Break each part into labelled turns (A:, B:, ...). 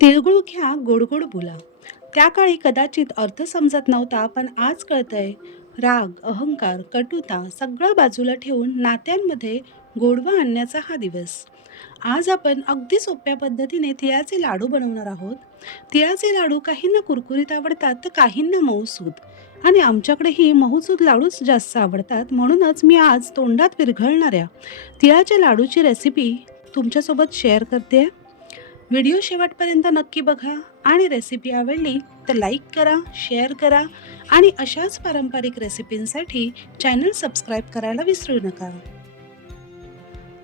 A: तिळगुळ घ्या गोड गोड बोला. त्या काळी कदाचित अर्थ समजत नव्हता पण आज कळतंय राग अहंकार कटुता सगळं बाजूला ठेवून नात्यांमध्ये गोडवा आणण्याचा हा दिवस. आज आपण अगदी सोप्या पद्धतीने तिळाचे लाडू बनवणार आहोत. तिळाचे लाडू काहींना कुरकुरीत आवडतात तर काहींना मऊसूद आणि आमच्याकडेही मऊसूद लाडूच जास्त आवडतात म्हणूनच मी आज तोंडात विरघळणाऱ्या तिळाच्या लाडूची रेसिपी तुमच्यासोबत शेअर करते व्हिडिओ शेवटपर्यंत नक्की बघा आणि रेसिपी आवडली तर लाईक करा शेअर करा आणि अशाच पारंपरिक रेसिपींसाठी चॅनल सबस्क्राईब करायला विसरू नका.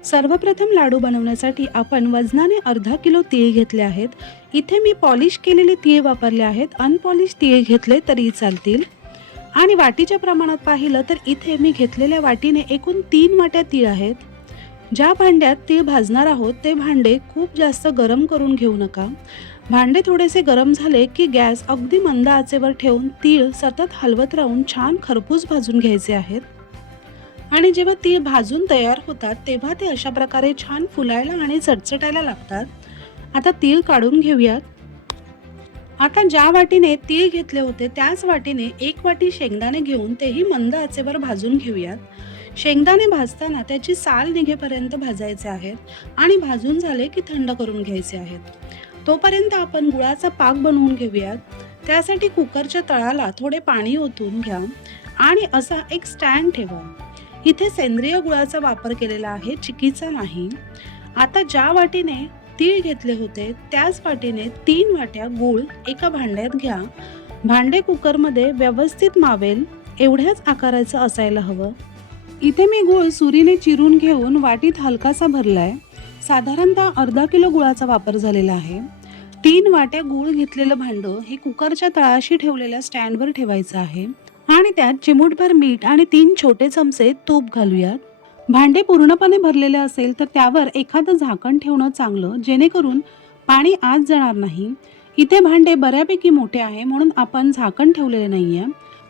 A: सर्वप्रथम लाडू बनवण्यासाठी आपण वजनाने अर्धा किलो तीळ घेतले आहेत. इथे मी पॉलिश केलेले तीळ वापरले आहेत. अनपॉलिश तीळ घेतले तरी चालतील. आणि वाटीच्या प्रमाणात पाहिलं तर इथे मी घेतलेल्या वाटीने एकूण तीन वाट्या तीळ आहेत. ज्या भांड्यात तीळ भाजणार आहोत ते भांडे खूप जास्त गरम करून घेऊ नका. भांडे थोडेसे गरम झाले की गॅस अगदी मंद आचेवर ठेवून तीळ सतत हलवत राहून छान खरपूस भाजून घ्यायचे आहेत. आणि जेव्हा तीळ भाजून तयार होतात तेव्हा ते अशा प्रकारे छान फुलायला आणि चटचटायला लागतात. आता तीळ काढून घेऊयात. आता ज्या वाटीने तीळ घेतले होते त्याच वाटीने एक वाटी शेंगदाणे घेऊन तेही मंद आचेवर भाजून घेऊयात. शेंगदाणे भाजताना त्याची साल निघेपर्यंत भाजायचे आहेत आणि भाजून झाले की थंड करून घ्यायचे आहेत. तोपर्यंत आपण गुळाचा पाक बनवून घेऊयात. त्यासाठी कुकरच्या तळाला थोडे पाणी ओतून घ्या आणि असा एक स्टँड ठेवा. इथे सेंद्रिय गुळाचा वापर केलेला आहे चिकीचा नाही. आता ज्या वाटीने तीळ घेतले होते त्याच वाटीने तीन वाट्या गूळ एका भांड्यात घ्या. भांडे कुकरमध्ये व्यवस्थित मावेल एवढ्याच आकाराचं असायला हवं. इथे मी गूळ सुरीने चिरून घेऊन वाटीत हलकासा भरलाय. साधारणतः अर्धा किलो गुळाचा वापर झालेला आहे. तीन वाट्या गूळ घेतलेलं भांडं हे कुकरच्या तळाशी ठेवलेल्या स्टँडवर ठेवायचं आहे. आणि त्यात चिमूटभर मीठ आणि तीन छोटे चमचे तूप घालूयात. भांडे पूर्णपणे भरलेले असेल तर त्यावर एखादं झाकण ठेवणं चांगलं जेणेकरून पाणी आत जाणार नाही. इथे भांडे बऱ्यापैकी मोठे आहे म्हणून आपण झाकण ठेवलेले नाही आहे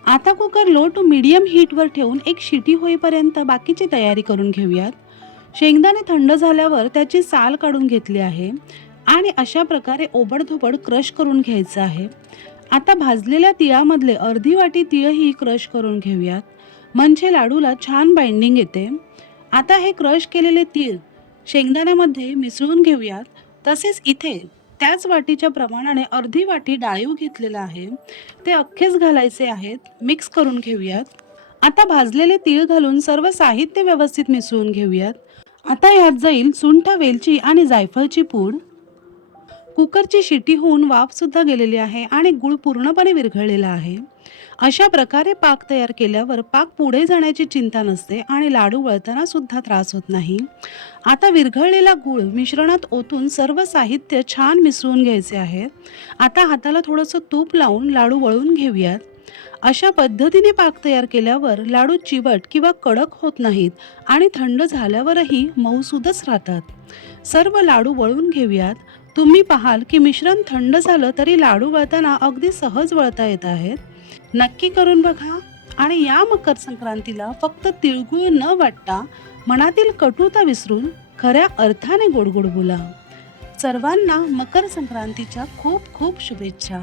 A: आता कुकर लो टू मीडियम हीटवर ठेवून एक शिटी होईपर्यंत बाकीची तयारी करून घेऊयात. शेंगदाणे थंड झाल्यावर त्याची साल काढून घेतली आहे आणि अशा प्रकारे ओबडधोबड क्रश करून घ्यायचं आहे. आता भाजलेल्या तिळामधले अर्धी वाटी तिळही क्रश करून घेऊयात. म्हणजे लाडूला छान बाइंडिंग येते. आता हे क्रश केलेले तीळ शेंगदाण्यामध्ये मिसळून घेऊयात. तसेच इथे त्याच वाटीच्या प्रमाणाने अर्धी वाटी डाळीव घेतलेलं आहे. ते अख्खेच घालायचे आहेत. मिक्स करून घेऊयात. आता भाजलेले तीळ घालून सर्व साहित्य व्यवस्थित मिसळून घेऊयात. आता यात जाईल सुंठ वेलची आणि जायफळची पूड. कुकरची शिटी होऊन वाफसुद्धा गेलेली आहे आणि गूळ पूर्णपणे विरघळलेला आहे. अशा प्रकारे पाक तयार केल्यावर पाक पुढे जाण्याची चिंता नसते आणि लाडू वळताना सुद्धा त्रास होत नाही. आता विरघळलेला गूळ मिश्रणात ओतून सर्व साहित्य छान मिसळून घ्यायचे आहे. आता हाताला थोडंसं तूप लावून लाडू वळून घेऊयात. अशा पद्धतीने पाक तयार केल्यावर लाडू चिवट किंवा कडक होत नाहीत आणि थंड झाल्यावरही मऊसूदच राहतात. सर्व लाडू वळून घेऊयात. तुम्ही पाहाल की मिश्रण थंड झालं तरी लाडू वळताना अगदी सहज वळता येत आहेत. नक्की करून बघा. आणि या मकर संक्रांतीला फक्त तिळगुळ न वाटता मनातील कटुता विसरून खऱ्या अर्थाने गोडगोड बोला. सर्वांना मकर संक्रांतीच्या खूप खूप शुभेच्छा.